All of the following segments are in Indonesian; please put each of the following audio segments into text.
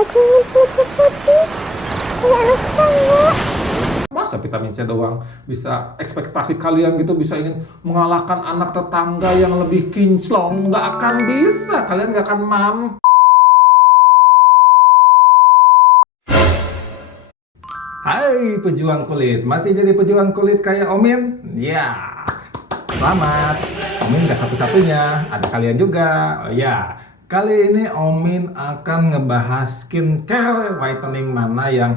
Aku ingin kulit putih kayak anak tetangga. Masa vitamin C doang bisa ekspektasi kalian gitu bisa ingin mengalahkan anak tetangga yang lebih kinclong? Nggak akan bisa, kalian nggak akan mampu. Hai pejuang kulit, masih jadi pejuang kulit kayak Omin? Ya, selamat. Omin gak satu-satunya, ada kalian juga. Oh ya, kali ini Omin akan ngebahas skincare whitening mana yang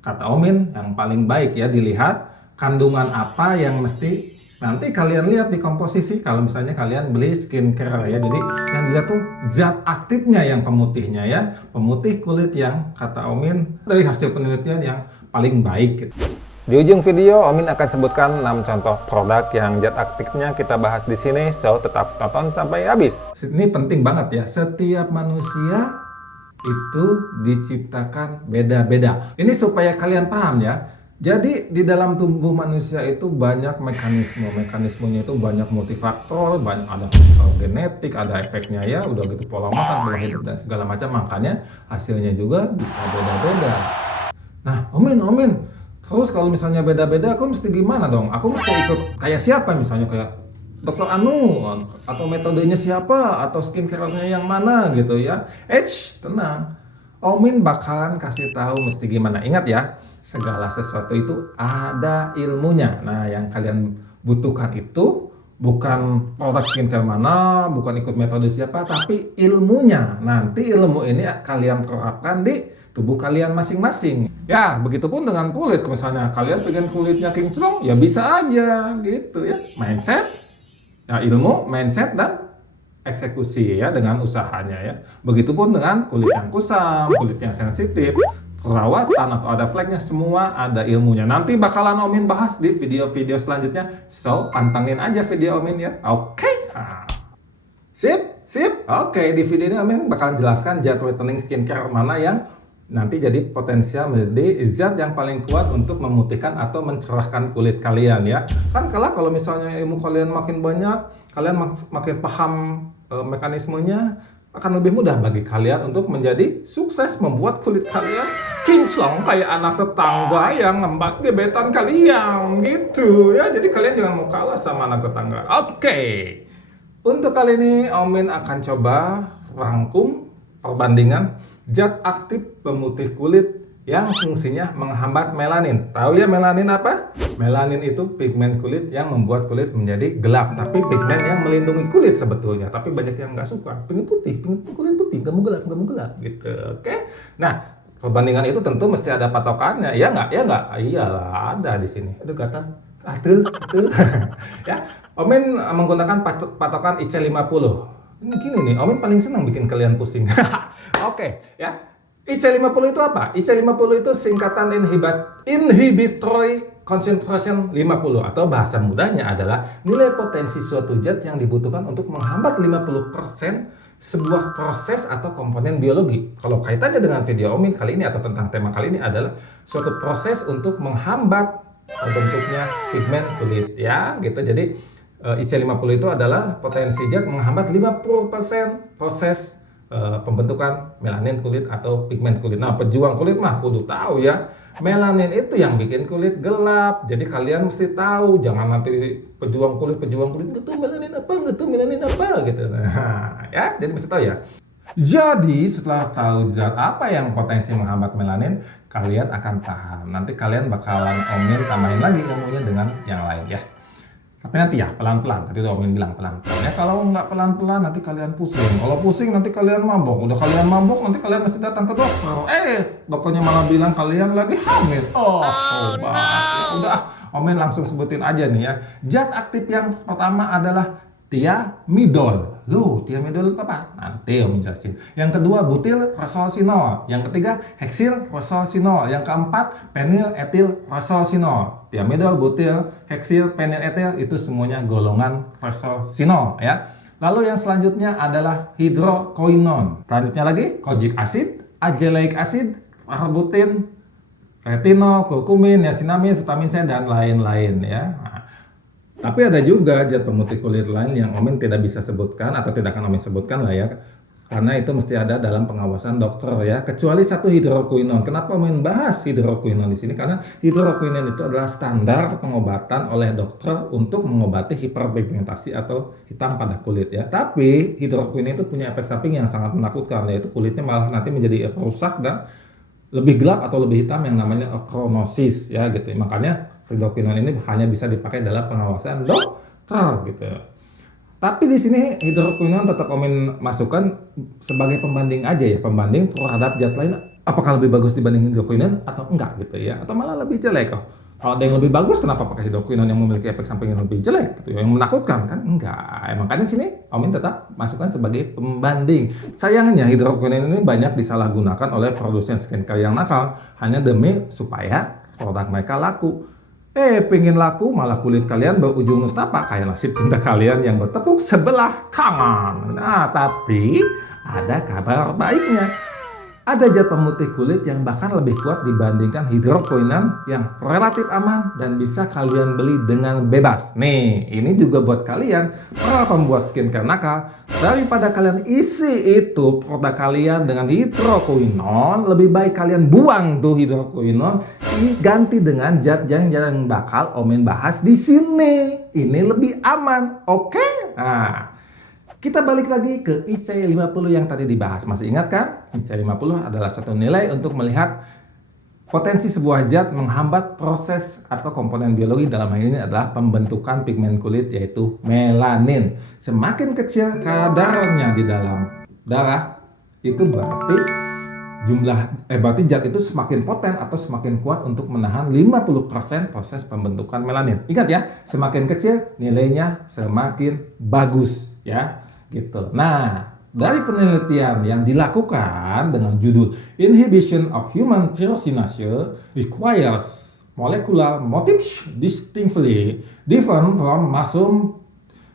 kata Omin yang paling baik ya dilihat. Kandungan apa yang mesti nanti kalian lihat di komposisi kalau misalnya kalian beli skincare ya. Jadi yang dilihat tuh zat aktifnya yang pemutihnya ya. Pemutih kulit yang kata Omin dari hasil penelitian yang paling baik gitu. Di ujung video Omin akan sebutkan 6 contoh produk yang zat aktifnya kita bahas di sini, so tetap tonton sampai habis. Ini penting banget ya, setiap manusia itu diciptakan beda-beda. Ini supaya kalian paham ya. Jadi di dalam tubuh manusia itu banyak mekanismenya itu banyak multifaktor, banyak ada genetik, ada efeknya ya, udah gitu pola makan, pola hidup dan segala macam, makanya hasilnya juga bisa beda-beda. Nah, Omin, terus kalau misalnya beda-beda, aku mesti gimana dong? Aku mesti ikut kayak siapa misalnya, kayak Dokter Anu, atau metodenya siapa, atau skincare-nya yang mana gitu ya? Tenang, Omin bakalan kasih tahu mesti gimana. Ingat ya, segala sesuatu itu ada ilmunya. Nah, yang kalian butuhkan itu bukan produk skincare mana, bukan ikut metode siapa, tapi ilmunya. Nanti ilmu ini kalian terapkan di tubuh kalian masing-masing. Ya, begitupun dengan kulit. Misalnya kalian pengen kulitnya kinclong, ya bisa aja gitu ya. Mindset, ya ilmu, mindset, dan eksekusi ya dengan usahanya ya. Begitupun dengan kulit yang kusam, kulit yang sensitif, perawatan atau ada fleknya, semua ada ilmunya. Nanti bakalan Omin bahas di video-video selanjutnya. So, pantengin aja video Omin ya. Oke. Sip. Oke, di video ini Omin bakalan jelaskan zat whitening skincare mana yang nanti jadi potensial menjadi zat yang paling kuat untuk memutihkan atau mencerahkan kulit kalian ya. Kan kalau misalnya ilmu kalian makin banyak, kalian makin paham mekanismenya, akan lebih mudah bagi kalian untuk menjadi sukses membuat kulit kalian kinclong kayak anak tetangga yang ngembak gebetan kalian gitu ya. Jadi kalian jangan mau kalah sama anak tetangga. Oke. Untuk kali ini Omin akan coba rangkum perbandingan zat aktif pemutih kulit yang fungsinya menghambat melanin. Tahu ya melanin apa? Melanin itu pigmen kulit yang membuat kulit menjadi gelap. Tapi pigmen yang melindungi kulit sebetulnya. Tapi banyak yang nggak suka. Pengen kulit putih, nggak mau gelap gitu. Oke? Nah, perbandingan itu tentu mesti ada patokannya. Ya nggak? Iyalah, ada di sini. Itu kata atul. Ya, Omin menggunakan patokan IC50. Ini gini nih, Omin paling senang bikin kalian pusing. Oke, ya. IC50 itu apa? IC50 itu singkatan inhibitory concentration 50, atau bahasa mudahnya adalah nilai potensi suatu zat yang dibutuhkan untuk menghambat 50% sebuah proses atau komponen biologi. Kalau kaitannya dengan video Omin kali ini atau tentang tema kali ini adalah suatu proses untuk menghambat terbentuknya pigmen kulit ya, gitu. Jadi IC50 itu adalah potensi zat menghambat 50% proses pembentukan melanin kulit atau pigmen kulit. Nah, pejuang kulit mah kudu tahu ya, melanin itu yang bikin kulit gelap. Jadi kalian mesti tahu, jangan nanti pejuang kulit nggak tahu melanin apa gitu. Nah, ya, jadi mesti tahu ya. Jadi setelah tahu zat apa yang potensi menghambat melanin, kalian akan paham. Nanti kalian bakalan Omin tambahin lagi ilmunya dengan yang lain ya. Tapi nanti ya pelan-pelan, tadi udah Omin bilang pelan-pelan ya. Kalau nggak pelan-pelan nanti kalian pusing. Kalau pusing nanti kalian mabok. Udah kalian mabok nanti kalian mesti datang ke dokter. Dokternya malah bilang kalian lagi hamil. Sobat. Ya udah, Omin langsung sebutin aja nih ya. Zat aktif yang pertama adalah thiamidol. Loh, thiamidol itu apa? Nanti Omin jelasin. Yang kedua butyl resorcinol. Yang ketiga heksil resorcinol. Yang keempat penyl etil resorcinol. Thiamidol, butyl, heksil, penyl etil itu semuanya golongan resorcinol ya. Lalu yang selanjutnya adalah hidroquinone. Selanjutnya lagi kojic acid, azelaic acid, arbutin, retinol, kurkumin, niacinamide, vitamin C dan lain-lain ya. Tapi ada juga zat pemutih kulit lain yang Omin tidak bisa sebutkan atau tidak akan Omin sebutkan lah ya. karena itu mesti ada dalam pengawasan dokter ya, kecuali satu hidroquinone. Kenapa membahas hidroquinone di sini? Karena hidroquinone itu adalah standar pengobatan oleh dokter untuk mengobati hiperpigmentasi atau hitam pada kulit ya. Tapi hidroquinone itu punya efek samping yang sangat menakutkan, yaitu kulitnya malah nanti menjadi rusak dan lebih gelap atau lebih hitam yang namanya akronosis ya gitu. Makanya hidroquinone ini hanya bisa dipakai dalam pengawasan dokter gitu. Tapi di sini hidroquinone tetap Omin masukkan sebagai pembanding aja ya, pembanding terhadap zat lain apakah lebih bagus dibanding hidroquinone atau enggak gitu ya, atau malah lebih jelek kok. Kalau ada yang lebih bagus, kenapa pakai hidroquinone yang memiliki efek samping yang lebih jelek gitu, yang menakutkan kan? Enggak. Makanya di sini Omin tetap masukkan sebagai pembanding. Sayangnya hidroquinone ini banyak disalahgunakan oleh produsen skincare yang nakal hanya demi supaya produk mereka laku. Pengen laku malah kulit kalian berujung nestapa kayak nasib cinta kalian yang bertepuk sebelah tangan. Nah, tapi ada kabar baiknya. Ada zat pemutih kulit yang bahkan lebih kuat dibandingkan hidroquinone yang relatif aman dan bisa kalian beli dengan bebas. Nih, ini juga buat kalian para pembuat skincare nakal. Daripada kalian isi itu produk kalian dengan hidroquinone, lebih baik kalian buang tuh hidroquinone, ganti dengan zat yang bakal Omin bahas di sini. Ini lebih aman, oke? Nah, kita balik lagi ke IC50 yang tadi dibahas. Masih ingat kan? IC50 adalah satu nilai untuk melihat potensi sebuah zat menghambat proses atau komponen biologi, dalam hal ini adalah pembentukan pigmen kulit yaitu melanin. Semakin kecil kadarnya di dalam darah, itu berarti berarti zat itu semakin poten atau semakin kuat untuk menahan 50% proses pembentukan melanin. Ingat ya, semakin kecil nilainya semakin bagus ya. Gitu. Nah, dari penelitian yang dilakukan dengan judul Inhibition of Human Tyrosinoase Requires Molecular Motifs Distinctly Different from Mushroom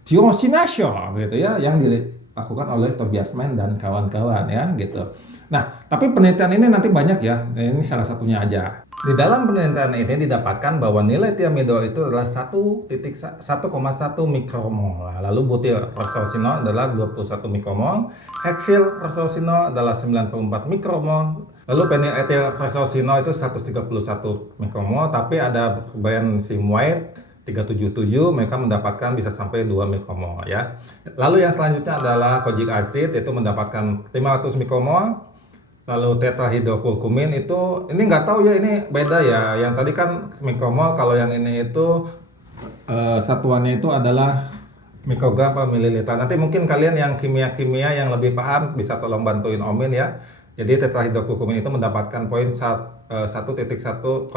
Tyrosinoase gitu ya, yang dilakukan oleh Tobias Mann dan kawan-kawan ya gitu. Nah, tapi penelitian ini nanti banyak ya, ini salah satunya aja. Di dalam penelitian ini didapatkan bahwa nilai thiamidol itu adalah 1,1 mikromol. Lalu butyl resorcinol adalah 21 mikromol, heksil resorcinol adalah 94 mikromol, lalu penyletil resorcinol itu 131 mikromol, tapi ada benzimwide 377, mereka mendapatkan bisa sampai 2 mikromol ya. Lalu yang selanjutnya adalah kojic acid, itu mendapatkan 500 mikromol. Lalu tetrahidrokurkumin itu, ini nggak tahu ya, ini beda ya. Yang tadi kan mikromol, kalau yang ini itu satuannya itu adalah mikrogram per mililiter. Nanti mungkin kalian yang kimia-kimia yang lebih paham bisa tolong bantuin Omin ya. Jadi tetrahidrokurkumin itu mendapatkan poin 1.1050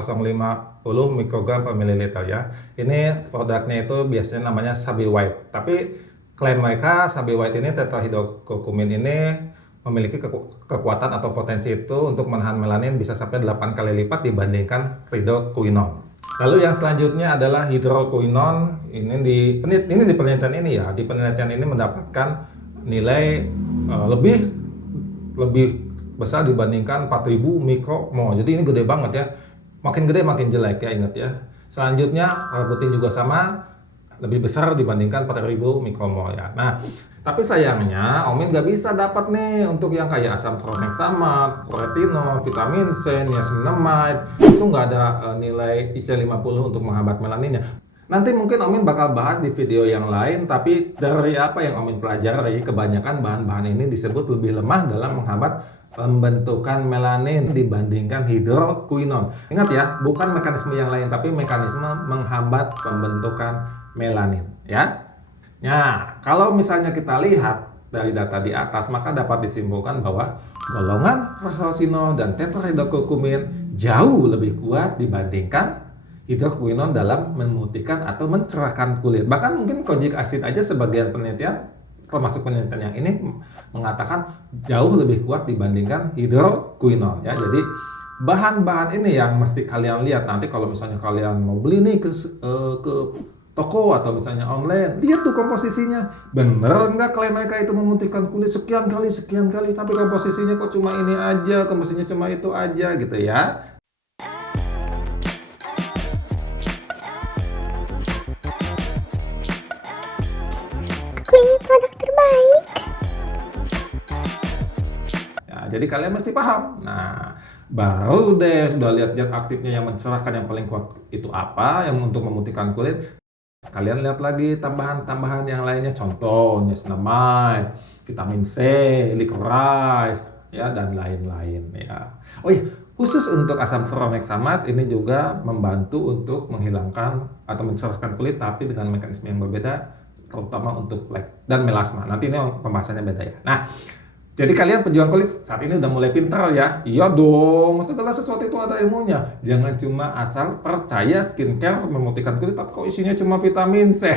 mikrogram per mililiter ya. Ini produknya itu biasanya namanya Sabi White. Tapi klaim mereka Sabi White ini, tetrahidrokurkumin ini memiliki kekuatan atau potensi itu untuk menahan melanin bisa sampai 8 kali lipat dibandingkan hidroquinone. Lalu yang selanjutnya adalah hidroquinone. Ini di penelitian ini ya, di penelitian ini mendapatkan nilai lebih besar dibandingkan 4000 mikromol. Jadi ini gede banget ya. Makin gede makin jelek ya, ingat ya. Selanjutnya arbutin juga sama, lebih besar dibandingkan 4000 mikromol ya. Nah, tapi sayangnya Omin nggak bisa dapat nih untuk yang kayak asam tranexamat, retinol, vitamin C, niacinamide. Itu nggak ada nilai IC50 untuk menghambat melaninnya. Nanti mungkin Omin bakal bahas di video yang lain, tapi dari apa yang Omin pelajari, kebanyakan bahan-bahan ini disebut lebih lemah dalam menghambat pembentukan melanin dibandingkan hidroquinone. Ingat ya, bukan mekanisme yang lain, tapi mekanisme menghambat pembentukan melanin ya. Nah, kalau misalnya kita lihat dari data di atas, maka dapat disimpulkan bahwa golongan resorcinol dan tetrahidrokurkumin jauh lebih kuat dibandingkan hidroquinone dalam memutihkan atau mencerahkan kulit. Bahkan mungkin kojic acid aja sebagian penelitian, termasuk penelitian yang ini, mengatakan jauh lebih kuat dibandingkan hidroquinone ya. Jadi bahan-bahan ini yang mesti kalian lihat nanti kalau misalnya kalian mau beli nih ke toko atau misalnya online, lihat tuh komposisinya. Bener nggak klaim mereka itu memutihkan kulit sekian kali, tapi komposisinya kok cuma ini aja, komposisinya cuma itu aja gitu ya. Aku ini produk terbaik. jadi kalian mesti paham. Nah, baru deh sudah lihat zat aktifnya yang mencerahkan yang paling kuat itu apa, yang untuk memutihkan kulit. Kalian lihat lagi tambahan-tambahan yang lainnya, contoh niacinamide, vitamin C, licorice, ya dan lain-lain ya. Oh iya, khusus untuk asam tranexamat ini juga membantu untuk menghilangkan atau mencerahkan kulit tapi dengan mekanisme yang berbeda, terutama untuk flek dan melasma. Nanti ini pembahasannya beda ya. Nah, jadi kalian pejuang kulit saat ini udah mulai pintar ya? Iya dong, segala sesuatu itu ada ilmunya. Jangan cuma asal percaya skincare memutihkan kulit, tapi kok isinya cuma vitamin C.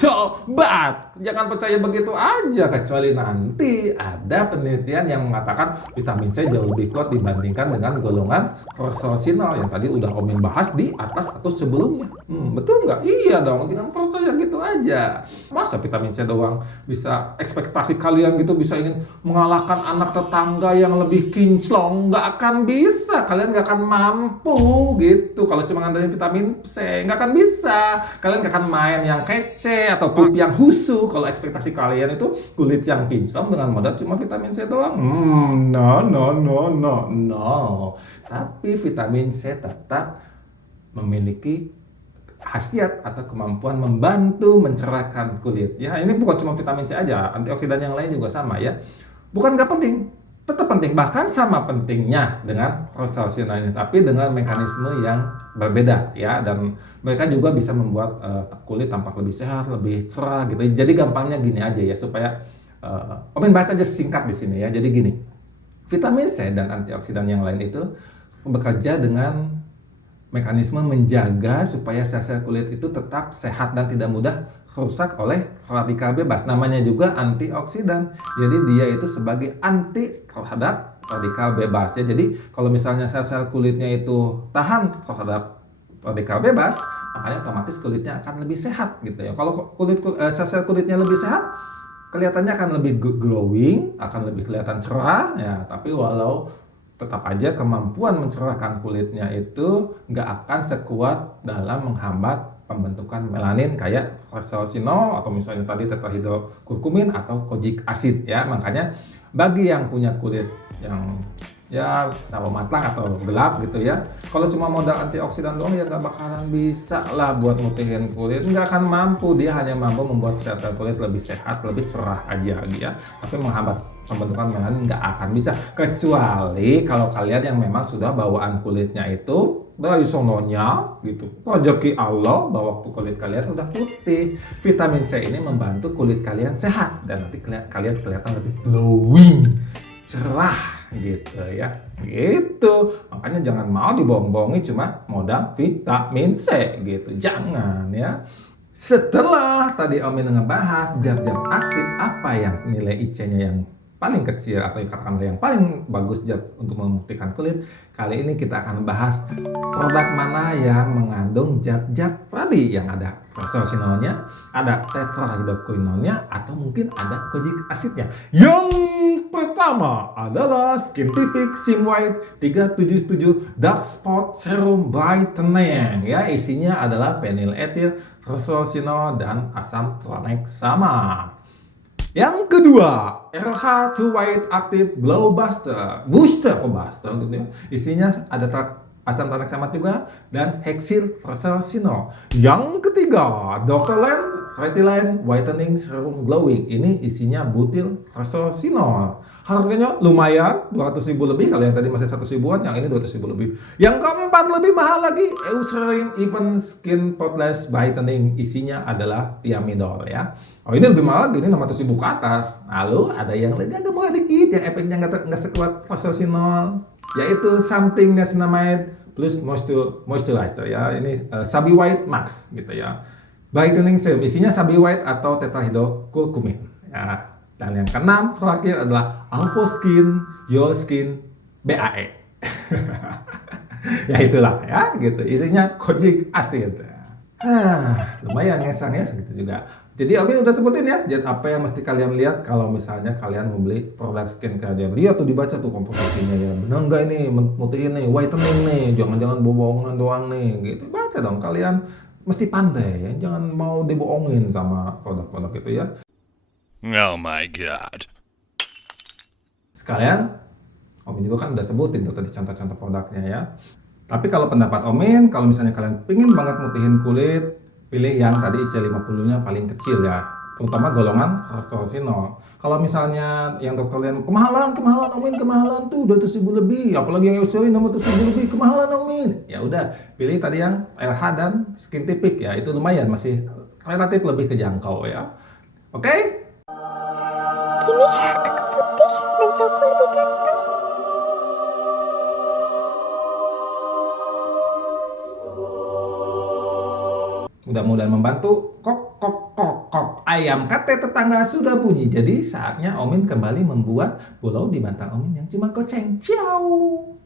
Coba, jangan percaya begitu aja, kecuali nanti ada penelitian yang mengatakan vitamin C jauh lebih kuat dibandingkan dengan golongan resorcinol yang tadi udah Omin bahas di atas atau sebelumnya. Betul nggak? Iya dong, jangan percaya gitu aja. Masa vitamin C doang bisa ekspektasi kalian gitu bisa ingin mengalahkan anak tetangga yang lebih kinclong? Nggak akan bisa, kalian nggak akan mampu gitu kalau cuma ngandelin vitamin C, nggak akan bisa. Kalian nggak akan main yang kece atau pup yang husu kalau ekspektasi kalian itu kulit yang kinclong dengan modal cuma vitamin C doang. No. Tapi vitamin C tetap memiliki khasiat atau kemampuan membantu mencerahkan kulit. Ya, ini bukan cuma vitamin C aja, antioksidan yang lain juga sama ya. Bukan nggak penting, tetap penting, bahkan sama pentingnya dengan resorcinol ini, tapi dengan mekanisme yang berbeda ya. Dan mereka juga bisa membuat kulit tampak lebih sehat, lebih cerah gitu. Jadi gampangnya gini aja ya, supaya Omin bahas aja singkat di sini ya. Jadi gini, vitamin C dan antioksidan yang lain itu bekerja dengan mekanisme menjaga supaya sel-sel kulit itu tetap sehat dan tidak mudah rusak oleh radikal bebas. Namanya juga antioksidan. Jadi dia itu sebagai anti terhadap radikal bebas ya. Jadi kalau misalnya sel-sel kulitnya itu tahan terhadap radikal bebas, makanya otomatis kulitnya akan lebih sehat gitu ya. Kalau sel-sel kulitnya lebih sehat, kelihatannya akan lebih glowing, akan lebih kelihatan cerah ya. Tapi walau tetap aja kemampuan mencerahkan kulitnya itu nggak akan sekuat dalam menghambat pembentukan melanin kayak resorcinol atau misalnya tadi tetrahidrokurkumin atau kojic acid ya. Makanya bagi yang punya kulit yang ya sawo matang atau gelap gitu ya, kalau cuma modal antioksidan doang ya nggak bakalan bisa lah buat mutihin kulit, nggak akan mampu. Dia hanya mampu membuat sel-sel kulit lebih sehat, lebih cerah aja ya, tapi menghambat pembentukan melanin nggak akan bisa, kecuali kalau kalian yang memang sudah bawaan kulitnya itu dari sononya gitu, rezeki Allah bahwa kulit kalian udah putih. Vitamin C ini membantu kulit kalian sehat dan nanti kalian kelihatan lebih glowing, cerah gitu ya. Gitu, makanya jangan mau dibohong-bohongi cuma modal vitamin C gitu, jangan ya. Setelah tadi Omin ngebahas zat-zat aktif apa yang nilai IC-nya yang paling kecil atau katakanlah yang paling bagus zat untuk memutihkan kulit, kali ini kita akan bahas produk mana yang mengandung zat-zat tadi yang ada resorcinolnya, ada tetrahidroquinonnya, atau mungkin ada kojic acidnya. Yang pertama adalah Skintific Sim White 377 Dark Spot Serum Brightening ya, isinya adalah phenylethyl, resorcinol dan asam tranexamat. Yang kedua, RH2 White Active Glow Booster gitu ya. Isinya ada asam tranexamat juga dan hexyl resorcinol. Yang ketiga, Dr. Land Retinol Whitening Serum Glowing. Ini isinya butyl resorcinol. Harganya lumayan, 200.000 lebih. Kalau yang tadi masih 100.000-an, yang ini 200.000 lebih. Yang keempat lebih mahal lagi, Eucerin Even Skin Spotless Brightening. Isinya adalah thiamidol ya. Oh, ini lebih mahal lagi, ini 600.000 ke atas. Lalu ada yang agak murah dikit, yang efeknya nggak sekuat resorcinol, yaitu Something Niacinamide plus moisturizer ya. Ini Sabi White Max gitu ya. Brightening serum isinya Sabi White atau tetrahidrokurkumin ya. Dan yang keenam terakhir adalah Alpha Skin Your Skin BAE. Ya itulah ya gitu. Isinya kojic acid. Lumayan ngesang ya segitu juga. Jadi Omin udah sebutin ya zat apa yang mesti kalian lihat kalau misalnya kalian membeli produk skincare. Kalian lihat tuh, dibaca tuh komposisinya ya. Benar nggak ini mutihin nih, whitening nih, jangan-jangan bohongan doang nih gitu. Baca dong, kalian mesti pandai ya. Jangan mau dibohongin sama produk-produk itu ya. Oh my god. Sekalian, Omin juga kan udah sebutin tuh tadi contoh-contoh produknya ya. Tapi kalau pendapat Omin, kalau misalnya kalian pingin banget mutihin kulit, pilih yang tadi IC50-nya paling kecil ya. Terutama golongan restorasi 0. Kalau misalnya yang dokter lihat kemahalan Omin, kemahalan tuh 200.000 lebih, apalagi yang usulin 600.000 lebih, kemahalan Omin. Ya udah, pilih tadi yang LH dan Skintific ya, itu lumayan masih relatif lebih kejangkau ya. Oke? Kini aku putih dan cowokku lebih ganteng. Mudah-mudahan membantu. Kok kok kok kok. Ayam kate tetangga sudah bunyi. Jadi saatnya Omin kembali membuat pulau di mata Omin yang cuma goceng. Ciao.